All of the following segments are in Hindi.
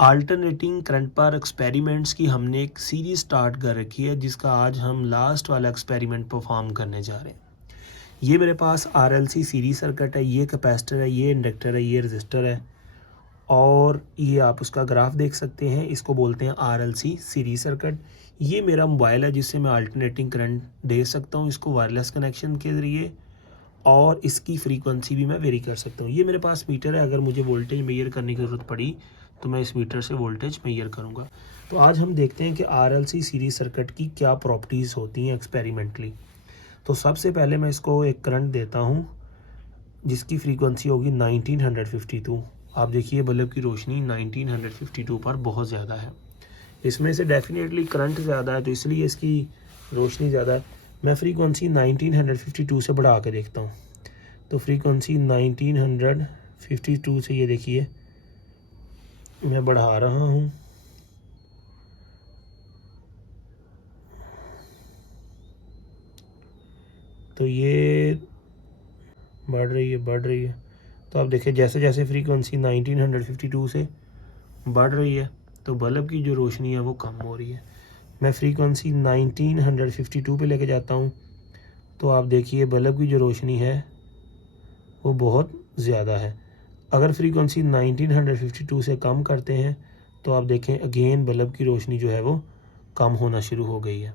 अल्टरनेटिंग करंट पर एक्सपेरिमेंट्स की हमने एक सीरीज स्टार्ट कर रखी है, जिसका आज हम लास्ट वाला एक्सपेरिमेंट परफॉर्म करने जा रहे हैं। ये मेरे पास RLC सीरीज सर्किट है, ये कैपेसिटर है, ये इंडक्टर है, ये रजिस्टर है और ये आप उसका ग्राफ देख सकते हैं। इसको बोलते हैं RLC सीरीज सर्किट। ये मेरा मोबाइल है जिससे मैं अल्टरनेटिंग करंट दे सकता हूँ इसको वायरलेस कनेक्शन के ज़रिए, और इसकी फ्रीक्वेंसी भी मैं वेरी कर सकता हूँ। ये मेरे पास मीटर है, अगर मुझे वोल्टेज मेजर करने की ज़रूरत पड़ी तो मैं इस मीटर से वोल्टेज मेजर करूँगा। तो आज हम देखते हैं कि RLC सीरीज सर्किट की क्या प्रॉपर्टीज़ होती हैं एक्सपेरिमेंटली। तो सबसे पहले मैं इसको एक करंट देता हूँ जिसकी फ्रीक्वेंसी होगी 1952। आप देखिए बल्ब की रोशनी 1952 पर बहुत ज़्यादा है। इसमें से डेफिनेटली करंट ज़्यादा है तो इसलिए इसकी रोशनी ज़्यादा है। मैं फ्रीक्वेंसी 1952 से बढ़ा के देखता हूँ। तो फ्रीक्वेंसी 1952 से ये देखिए मैं बढ़ा रहा हूँ। तो ये बढ़ रही है। तो आप देखिए जैसे जैसे फ्रीक्वेंसी 1952 से बढ़ रही है तो बल्ब की जो रोशनी है वो कम हो रही है। मैं फ्रीक्वेंसी 1952 पे लेके जाता हूँ तो आप देखिए बल्ब की जो रोशनी है वो बहुत ज़्यादा है। अगर फ्रीक्वेंसी 1952 से कम करते हैं तो आप देखें अगेन बल्ब की रोशनी जो है वो कम होना शुरू हो गई है।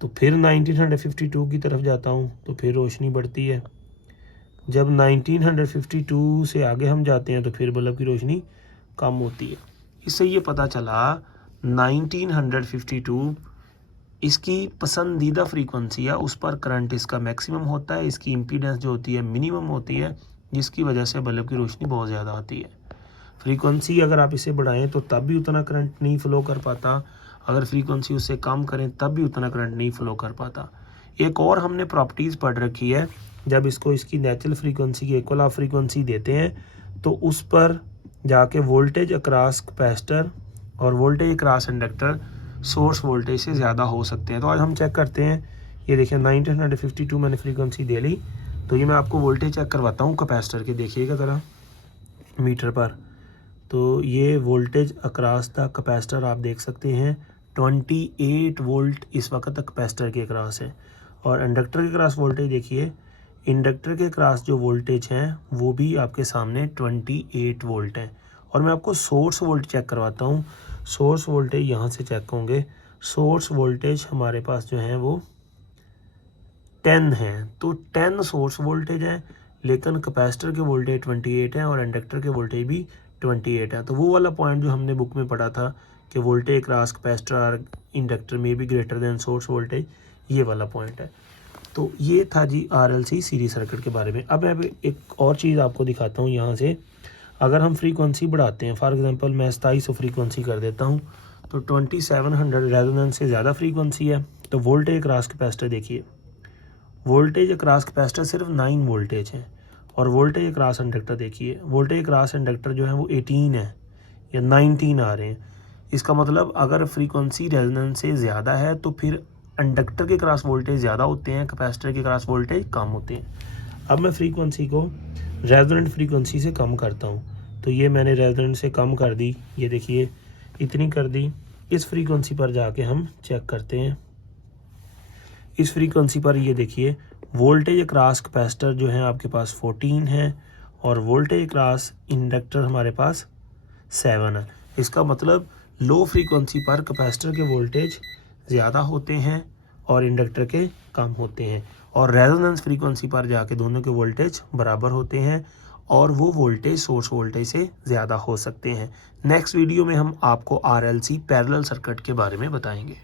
तो फिर 1952 की तरफ जाता हूँ तो फिर रोशनी बढ़ती है। जब 1952 से आगे हम जाते हैं तो फिर बल्ब की रोशनी कम होती है। इससे ये पता चला 1952 इसकी पसंदीदा फ्रीक्वेंसी है, उस पर करंट इसका मैक्सिमम होता है, इसकी इम्पीडेंस जो होती है मिनिमम होती है, जिसकी वजह से बल्ब की रोशनी बहुत ज़्यादा आती है। फ्रीक्वेंसी अगर आप इसे बढ़ाएं तो तब भी उतना करंट नहीं फ़्लो कर पाता, अगर फ्रीक्वेंसी उससे कम करें तब भी उतना करंट नहीं फ़्लो कर पाता। एक और हमने प्रॉपर्टीज़ पढ़ रखी है, जब इसको इसकी नेचुरल फ्रीक्वेंसी की इक्वल आप फ्रीक्वेंसी देते हैं तो उस पर जाके वोल्टेज अक्रॉस कैपेसिटर और voltage across inductor source voltage से ज़्यादा हो सकते हैं। तो आज हम चेक करते हैं। ये देखिए 1952 मैंने फ्रीक्वेंसी दे ली, तो ये मैं आपको वोल्टेज चेक करवाता हूँ कैपेसिटर के, देखिएगा ज़रा मीटर पर। तो ये वोल्टेज अक्रॉस द कैपेसिटर आप देख सकते हैं 28 वोल्ट इस वक्त तक कैपेसिटर के अक्रॉस है। और इंडक्टर के अक्रॉस वोल्टेज देखिए, इंडक्टर के अक्रॉस जो वोल्टेज हैं वो भी आपके सामने 28 वोल्ट है। और मैं आपको सोर्स वोल्ट चेक करवाता हूँ। सोर्स वोल्टेज यहाँ से चेक होंगे। सोर्स वोल्टेज हमारे पास जो है वो 10 है, तो 10 सोर्स वोल्टेज है, लेकिन कैपेसिटर के वोल्टेज 28 है और इंडक्टर के वोल्टेज भी 28 है। तो वो वाला पॉइंट जो हमने बुक में पढ़ा था कि वोल्टेज क्रॉस कैपेसिटर और इंडक्टर में भी ग्रेटर देन सोर्स वोल्टेज, ये वाला पॉइंट है। तो ये था जी RLC सीरीज सर्किट के बारे में। अब मैं एक और चीज़ आपको दिखाता हूँ। यहाँ से अगर हम फ्रीक्वेंसी बढ़ाते हैं, फॉर एग्जांपल मैं 2700 फ्रीक्वेंसी कर देता हूँ तो 2700 रेजोनेंस से ज़्यादा फ्रीक्वेंसी है। तो वोल्टेज क्रॉस कैपेसिटर देखिए, वोल्टेज अक्रॉस कैपेसिटर सिर्फ 9 वोल्टेज है। और वोल्टेज अक्रॉस इंडक्टर देखिए, वोल्टेज अक्रॉस इंडक्टर जो है वो 18 है या 19 आ रहे हैं। इसका मतलब अगर फ्रीक्वेंसी रेजोनेंस से ज़्यादा है तो फिर इंडक्टर के क्रॉस वोल्टेज ज़्यादा होते हैं, कैपेसिटर के क्रॉस वोल्टेज कम होते हैं। अब मैं फ्रीक्वेंसी को रेजोनेंट फ्रीक्वेंसी से कम करता हूँ, तो ये मैंने रेजोनेंट से कम कर दी, ये देखिए इतनी कर दी। इस फ्रीक्वेंसी पर जाके हम चेक करते हैं। इस फ्रीक्वेंसी पर ये देखिए वोल्टेज अक्रॉस कैपेसिटर जो है आपके पास 14 है और वोल्टेज अक्रॉस इंडक्टर हमारे पास 7 है। इसका मतलब लो फ्रीक्वेंसी पर कैपेसिटर के वोल्टेज ज़्यादा होते हैं और इंडक्टर के कम होते हैं, और रेजोनेंस फ्रीक्वेंसी पर जाके दोनों के वोल्टेज बराबर होते हैं और वो वोल्टेज सोर्स वोल्टेज से ज़्यादा हो सकते हैं। नेक्स्ट वीडियो में हम आपको RLC पैरेलल सर्किट के बारे में बताएंगे।